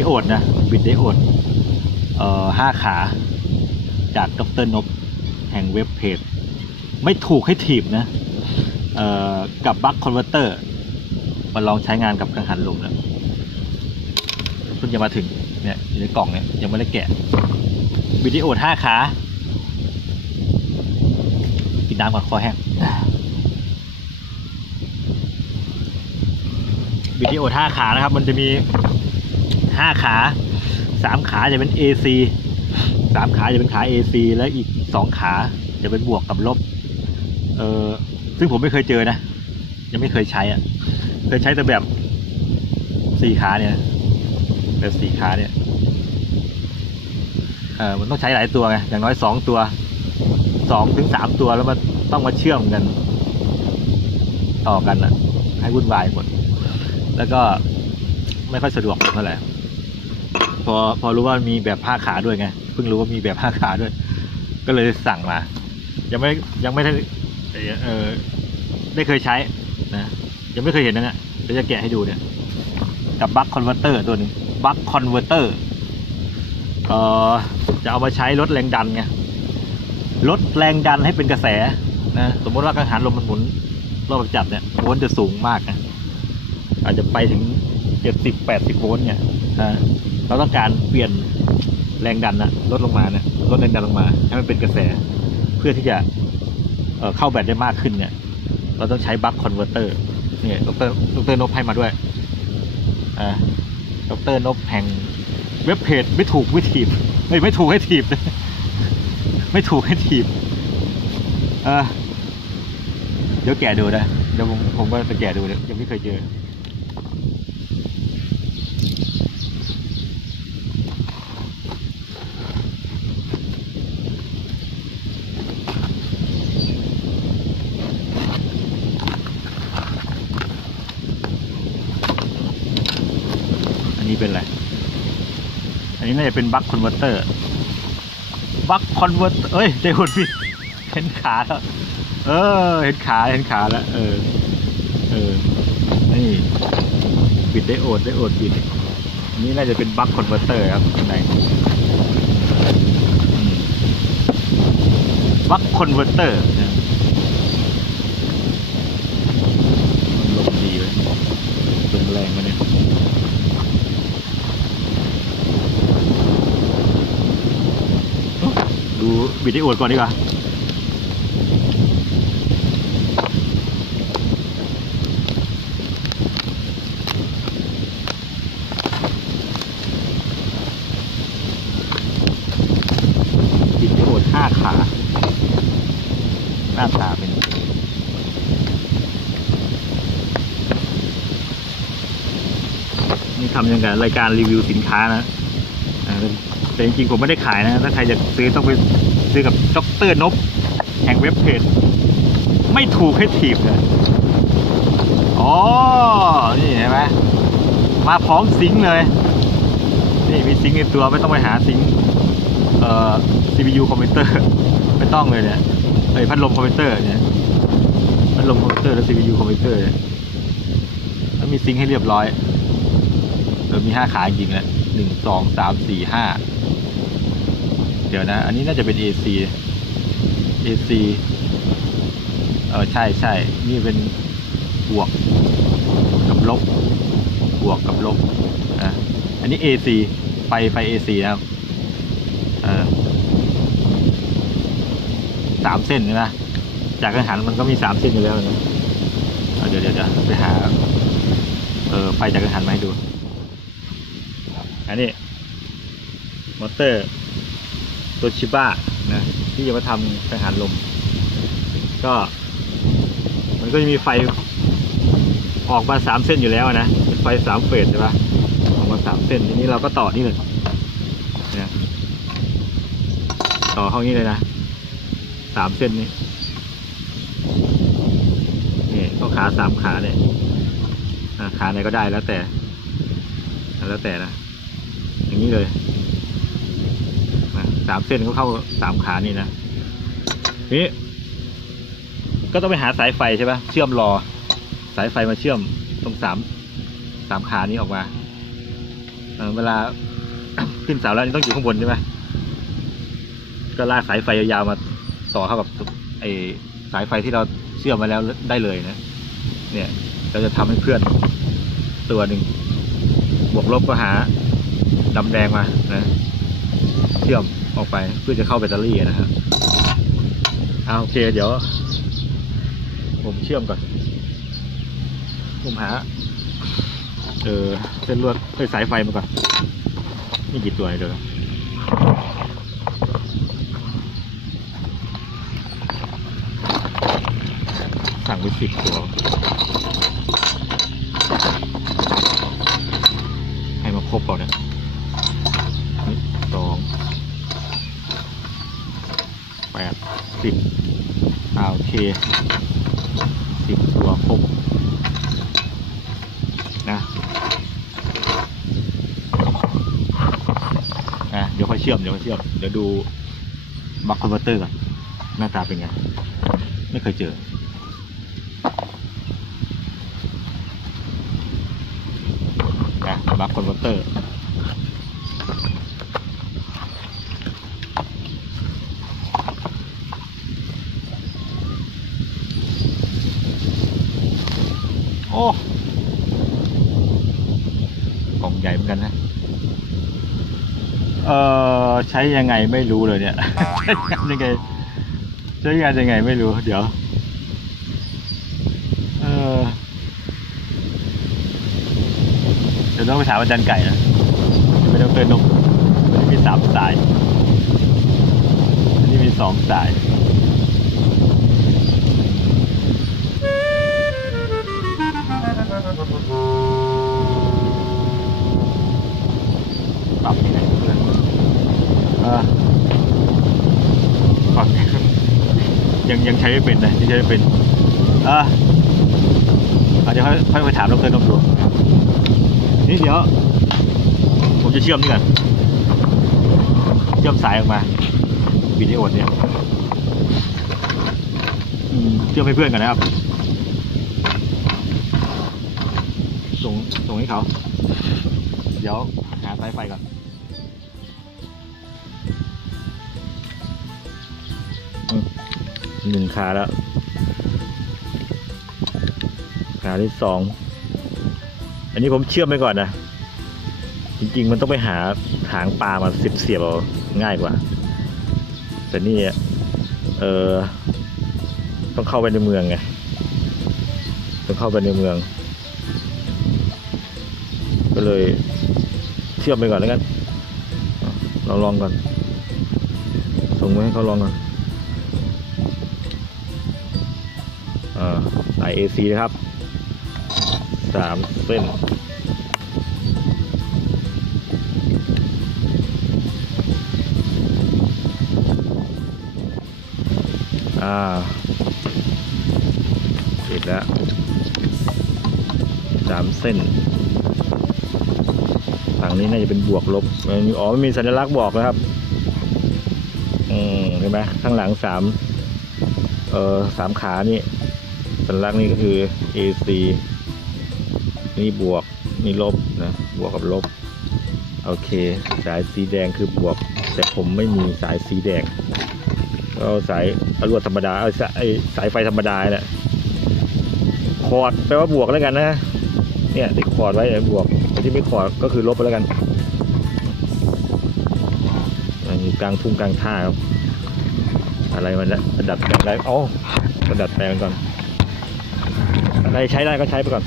ไดโอดนะบิดไดโอดเอ่อห้าขาจากดรนบแห่งเว็บเพจ ไม่ถูกให้ถีบนะเอ่อกับบัคคอนเวอร์เตอร์มาลองใช้งานกับกังหันลมแล้วเพิ่งจะมาถึงเนี่ยอยู่ในกล่องเนี่ยยังไม่ได้แกะวิดีโอห้าขา กินน้ำก่อนคอแห้งวิดีโอห้าขานะครับ มันจะมี ห้าขาสามขาจะเป็น AC สามขาจะเป็นขา AC แล้วอีกสองขาจะเป็นบวกกับลบ เออซึ่งผมไม่เคยเจอนะ ยังไม่เคยใช้อะ่ะ เคยใช้แต่แบบสี่ขาเนี่ย แบบสี่ขาเนี่ย เออมันต้องใช้หลายตัวไง อย่างน้อยสองตัว สองถึงสามตัวแล้วมันต้องมาเชื่อมกัน ต่อกันอะ ให้วุ่นวายหมด แล้วก็ไม่ค่อยสะดวกเท่าไหร่ พอพอรู้ว่ามีแบบผ้าขาด้วยไงเพิ่งรู้ว่ามีแบบผ้าขาด้วย ก็เลยสั่งมา ยังไม่ยังไม่ได้เอ่อเออได้เคยใช้นะยังไม่เคยเห็นนะเนี่ยเดี๋ยวจะแกะให้ดูเนี่ยกับบัคคอนเวอร์เตอร์ตัวนึงบัคคอนเวอร์เตอร์เอ่อจะเอามาใช้ลดแรงดันไงลดแรงดันให้เป็นกระแสนะสมมติว่ากังหันลมมันหมุนรอบจับเนี่ยโวลต์จะสูงมากนะอาจจะไปถึงเจ็ดสิบแปดสิบโวลต์เนี่ยนะ เราต้องการเปลี่ยนแรงดันนะลดลงมาเนี่ยลดแรงดันลงมา ให้มันเป็นกระแสเพื่อที่จะเเข้าแบตได้มากขึ้นเนี่ย เราต้องใช้บัคคอนเวอร์เตอร์เนี่ยดรดรนบให้มาด้วยอ่าดรนบแห่งเว็บเพจไม่ถูกไม่ถีบเฮ้ยไม่ถูกให้ถีบนะไม่ถูกให้ถีบเออเดี๋ยวแกะดูนะเดี๋ยวผมผมก็จะแกะดูเนี่ยยังไม่เคยเจอ นี้เป็นอะไรอันนี้น่าจะเป็นบัคคอนเวอร์เตอร์บัคคอนเวอร์เอ้ยได้หุ่นพี่เห็นขาแล้วเออ เห็นขาเห็นขาแล้ว เออ เออ นี่ บิดได้โอดได้โอดบิดนนี้น่าจะเป็นบัคคอนเวอร์เตอร์ครับข้างในบัคคอนเวอร์เตอร์มันลมดีเลยลมแรงมาเนี่ย ดู วิดีโอวดก่อนดีกว่าวิดีโอวดห้าขา หน้าตาเป็นนี่ทำยังไงรายการรีวิวสินค้านะแต่จริงๆผมไม่ได้ขายนะ ถ้าใครจะซื้อต้องไป ซื้อกับด็อกเตอร์นบแห่งเว็บเพจไม่ถูกให้ถีบเลยอ๋อ นี่เห็นไหมมาพร้อมซิงค์เลย นี่มีซิงค์ในตัวไม่ต้องไปหาซิงค์เอ่อ CPU คอมพิวเตอร์ ไม่ต้องเลยเนี่ยไอ้พัดลมคอมพิวเตอร์เนี่ยพัดลมคอมพิวเตอร์และ CPU คอมพิวเตอร์เนี่ยแล้วมีซิงค์ให้เรียบร้อยเออมีห้าขาจริงๆแหละหนึ่งสองสามสี่ห้า เดี๋ยวนะ อันนี้น่าจะเป็น AC AC เออใช่ใช่ นี่เป็นบวกกับลบบวกกับลบอะอันนี้ AC ไฟไฟ AC นะครับเออสามเส้นใช่ไหมจากกังหันมันก็มีสามเส้นอยู่แล้วนะเดี๋ยวเดี๋ยวเดี๋ยวไปหาเออไฟจากกังหันมาให้ดู อันนี้มอเตอร์ ตัวชิบ้านะที่จะมาทำกังหันลม ก็ มันก็จะมีไฟออกมาสามเส้นอยู่แล้วนะเป็นไฟสามเฟสใช่ปะออกมาสามเส้นทีนี้เราก็ต่อนี่เลยเนี่ยต่อเข้านี้เลยนะสามเส้นนี้นี่ก็ขาสามขาเนี่ยขาไหนก็ได้แล้วแต่ แล้วแต่นะอย่างนี้เลย สามเส้นก็เข้าสามขานี่นะนี่ก็ต้องไปหาสายไฟใช่ปะเชื่อมรอ สายไฟมาเชื่อมตรงสามสามขานี้ออกมาเเอ่อเวลาขึ้นเสาแล้วนี่ต้องอยู่ข้างบนใช่ไหมก็ลากสายไฟยาวๆมาต่อเข้ากับไอสายไฟที่เราเชื่อมมาแล้วได้เลยนะ เนี่ย เราจะทำให้เพื่อนตัวหนึ่งบวกลบก็หาดำแดงมานะ เชื่อม ออกไปเพื่อจะเข้าแบตเตอรี่นะครับเอาโอเคเดี๋ยว ผมเชื่อมก่อน ผมหา เออเส้นลวดเอ้ยสายไฟมาก่อนนี่กี่ตัวเนี่ยเดี๋ยวสั่งไปสิบตัว ให้มาครบเปล่าเนี่ยหนึ่งสองแปดสิบอ่าโอ เคสิบตัวครบนะนะเดี๋ยวค่อยเชื่อมเดี๋ยวค่อยเชื่อมเดี๋ยวดูบัคคอนเวอร์เตอร์ก่อนหน้าตาเป็นไง ไม่เคยเจอนะบัคคอนเวอร์เตอร์ โอ้กล่องใหญ่เหมือนกันนะ เออใช้ยังไงไม่รู้เลยเนี่ย ใช้งานยังไงใช้งานยังไงไม่รู้ เดี๋ยว เออเดี๋ยวต้องไปถามอาจารย์ไก่นะไม่ต้องเตือนนมอันนี้มีสามสาย อันนี้มีสองสาย ปรับยังไงเพื่อนเออปรับยังยังใช้ไม่เป็นนะยังใช้ไม่เป็นเอออาเดี๋ยวค่อยค่อยไปถามดรนมดูนี่เดี๋ยว ผมจะเชื่อมนี่ก่อนเชื่อมสายออกมาวิดีโอเนี่ยเชื่อมให้เพื่อนกันนะครับ ส่งส่งให้เขา เดี๋ยวหาสายไฟก่อน หนึ่งขาแล้ว ขาที่สอง อันนี้ผมเชื่อมไปก่อนนะ จริงๆ มันต้องไปหาถางปลามาสิบเสียบเอาง่ายกว่า แต่นี่ เออ ต้องเข้าไปในเมืองไง ต้องเข้าไปในเมือง ก็เลยเชื่อมไปก่อนแล้วกัน เราลองก่อน ส่งมาให้เขาลองก่อนอ่าสาย AC นะครับสามเส้นอ่าติดแล้วสามเส้น ฝั่งนี้น่าจะเป็นบวกลบอ๋อมันมีสัญลักษณ์บอกนะครับอืมเห็นไหมข้างหลังสามเอ่อสามขานี่สัญลักษณ์นี่ก็คือ AC นี่บวกนี่ลบนะบวกกับลบ โอเค สายสีแดงคือบวก แต่ผมไม่มีสายสีแดงก็เอาสายอาลวดธรรมดาเอาสายสายไฟธรรมดาเนี่ยคอร์ดแปลว่าบวกแล้วกันนะ เนี่ยติดคอร์ดไว้เนี่ยบวก ที่ไม่คอดก็คือลบไปแล้วกันอันนี้กลางทุ่งกลางท่าครับ อะไรมันละระดับแปลงได้อ๋อระดับแปลงก่อนอะไรใช้ได้ก็ใช้ไปก่อน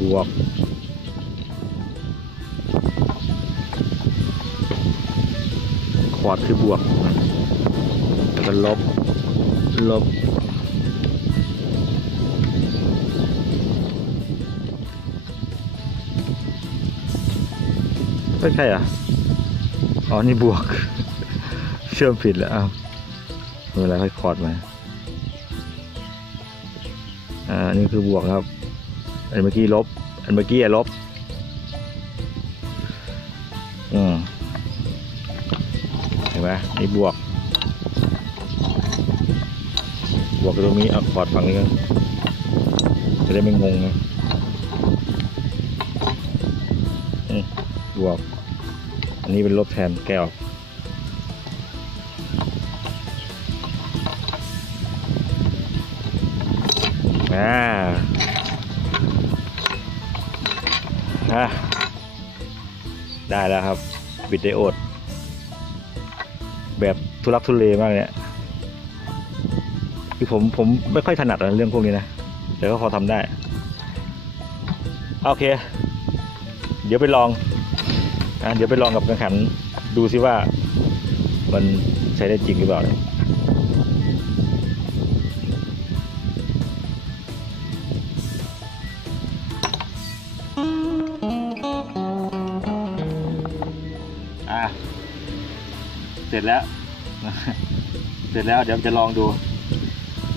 บวกคอร์ดคือบวกแล้วก็ลบ ลบ ไม่ใช่อะอ๋อนี่บวก เชื่อมผิดแล้วอ้าวม่เป็นไรค่อยคอร์ดมาอ่านี่คือบวกครับ อันเมื่อกี้ลบ อันเมื่อกี้อะลบ อืมเห็นไหมนี่บวก บวกตรงนี้เอาคอร์ดฝั่งนี้กันจะได้ไม่งงนะอืม บวก อันนี้เป็นลบแทนแก้วอ่าฮะได้แล้วครับ บิดไดโอด แบบทุลักทุเลมากเนี่ยคือผมผมไม่ค่อยถนัดในเรื่องพวกนี้นะ แต่ก็พอทำได้ โอเค เดี๋ยวไปลอง อะเดี๋ยวไปลองกับกังขันดูซิว่ามันใช้ได้จริงหรือเปล่าเนี่ยอะเสร็จแล้ว เสร็จแล้วเดี๋ยวจะลองดู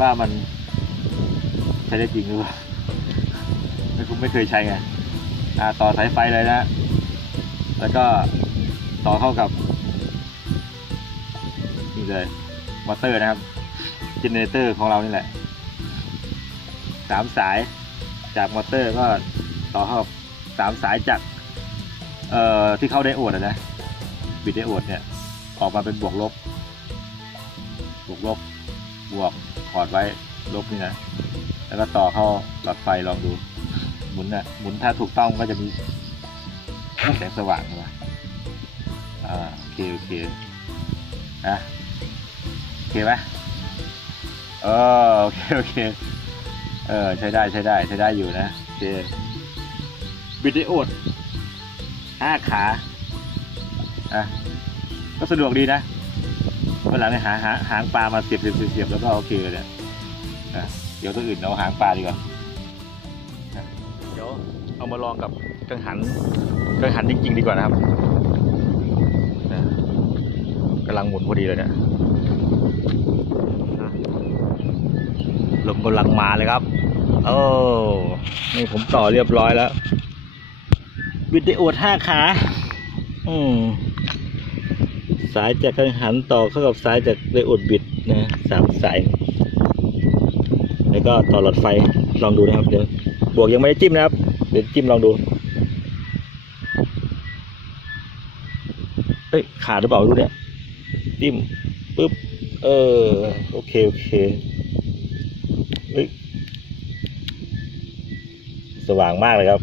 ว่ามันใช้ได้จริงหรือเปล่าไม่คุ้ไม่เคยใช้ไงต่อสายไฟเลยนะ แล้วก็ต่อเข้ากับนี่เลยมอเตอร์นะครับเจเนเรเตอร์ของเรานี่แหละสามสายจากมอเตอร์ก็ต่อเข้ากับสามสายจากเอ่อที่เข้าไดโอดอะนะ บิดไดโอดเนี่ย ออกมาเป็นบวกลบ บวกลบ บวกถอดไว้ลบนี่นะ แล้วก็ต่อเข้าหลอดไฟลองดู หมุนนะหมุนถ้าถูกต้องก็จะมี แสงสว่างขึ้นมาอ่าโอเคโอเคนะโอเคไหมเออโอเคโอเคเออใช้ได้ใช้ได้ใช้ได้อยู่นะโอเคบิดไดโอดห้าขาอะก็สะดวกดีนะวันหลังเนี่ยหาหาหางปลามาเสียบเสียบเสียบแล้วก็โอเคเลยเนี่ยเดี๋ยวตัวอื่นเอาหางปลาดีกว่าเดี๋ยวเอามาลองกับ กังหันกังหันจริงๆดีกว่านะครับกำลังหมุนพอดีเลยเนี่ยลมกำลังมาเลยครับ โอ้นี่ผมต่อเรียบร้อยแล้ววิดีโอดห้าขาอืมสายจากกังหันต่อเข้ากับสายจากเรโอดบิดนะสามสายแล้วก็ต่อหลอดไฟลองดูนะครับเดี๋ยวบวกยังไม่ได้จิ้มนะครับ เดี๋ยวจิ้มลองดู เอ้ยขาดหรือเปล่ารู้เนี่ยจิ้มปุ๊บเออโอเคโอเคเฮ้ยสว่างมากเลยครับ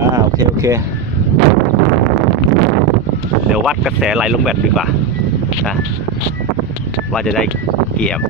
อ่าโอเคโอเค เดี๋ยววัดกระแสไหลลงแบตดีกว่านะว่าจะได้เกี่ยม